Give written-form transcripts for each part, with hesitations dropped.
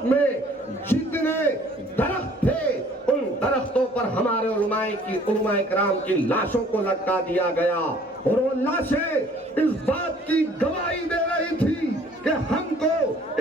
طرف میں جتنے درخت تھے ان درختوں پر ہمارے علماء کرام کی لاشوں کو لٹکا دیا گیا، اور وہ لاشیں اس بات کی گواہی دے رہی تھی کہ ہم کو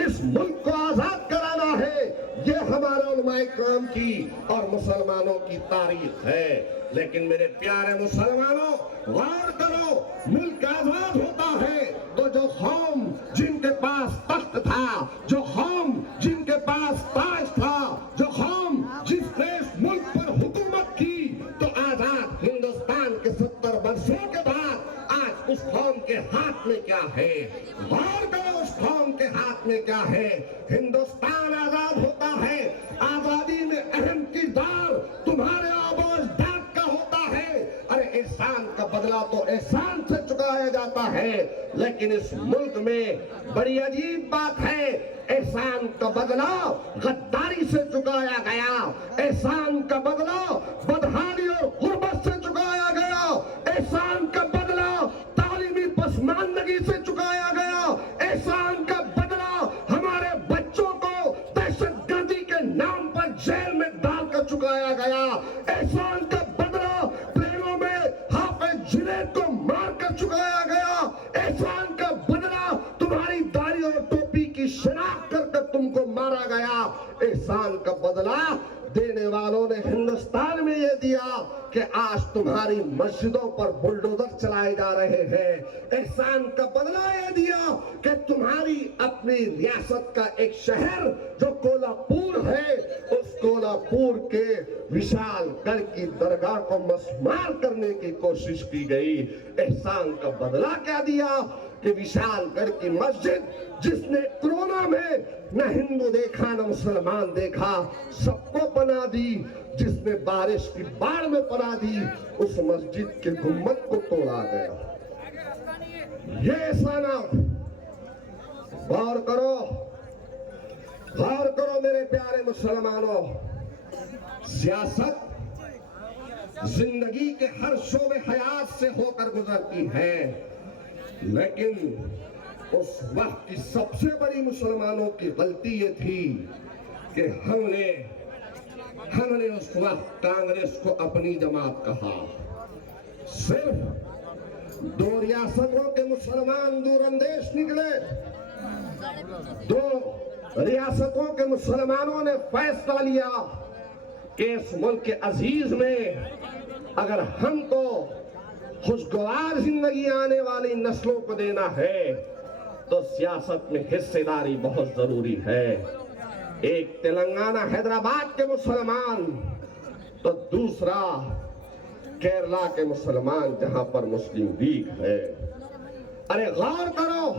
اس ملک کو آزاد کرانا ہے۔ یہ ہمارے علماء کرام کی اور مسلمانوں کی تاریخ ہے۔ لیکن میرے پیارے مسلمانوں، غور کرو، ملک آزاد ہوتا ہے تو جو قوم جن کے پاس تخت تھا، جو قوم جن کے پاس تاج تھا، جو قوم جس نے اس ملک پر حکومت کی، تو آزاد ہندوستان کے 70 برسوں کے بعد آج اس قوم کے ہاتھ میں کیا ہے؟ غور کرو، اس قوم کے ہاتھ میں کیا ہے؟ ہندوستان آزاد ہوتا ہے، آزادی میں اہم کردار تمہارے آباء و اجداد کا ہوتا ہے۔ ارے احسان کا بدلہ تو احسان سے چکایا جاتا ہے، لیکن اس ملک میں بڑی عجیب بات ہے، احسان کا بدلہ غداری سے چکایا گیا، احسان کا بدلہ بدحالی اور غربت سے چکایا گیا، احسان کا بدلہ تعلیمی پسماندگی سے چکایا گیا، احسان کا بدلہ ہمارے بچوں کو دہشت گردی کے نام پر جیل میں ڈال کر چکایا گیا، احسان کا بدلہ ٹرینوں میں حافظ جنید کو مار کر چکایا گیا، احسان کا بدلہ تمہاری داڑھی اور ٹوپی کی شناخت کر کے تم کو مارا گیا، احسان کا بدلہ دینے والوں نے ہندوستان میں یہ دیا کہ آج تمہاری مسجدوں پر بلڈوزر چلائے جا رہے ہیں، احسان کا بدلہ یہ دیا کہ تمہاری اپنی ریاست کا ایک شہر جو کولہاپور ہے، اس کولہاپور کے وشال گڑھ کی درگاہ کو مسمار کرنے کی کوشش کی گئی، احسان کا بدلہ کیا دیا کہ وشال گڑھ کی مسجد جس نے کرونا میں نہ ہندو دیکھا نہ مسلمان دیکھا، سب کو پناہ دی، جس نے بارش کی باڑ میں پناہ دی، اس مسجد کے گنبد کو توڑا گیا۔ یہ احسانات، غور کرو میرے پیارے مسلمانوں، سیاست زندگی کے ہر شعبے حیات سے ہو کر گزرتی ہے، لیکن اس وقت کی سب سے بڑی مسلمانوں کی غلطی یہ تھی کہ ہم نے اس وقت کانگریس کو اپنی جماعت کہا۔ صرف 2 ریاستوں کے مسلمان دور اندیش نکلے، 2 ریاستوں کے مسلمانوں نے فیصلہ لیا کہ اس ملک عزیز میں اگر ہم کو خوشگوار زندگی آنے والی نسلوں کو دینا ہے تو سیاست میں حصہ داری بہت ضروری ہے۔ ایک تلنگانہ حیدرآباد کے مسلمان تو دوسرا کیرلا کے مسلمان جہاں پر مسلم لیگ ہے۔ ارے غور کرو،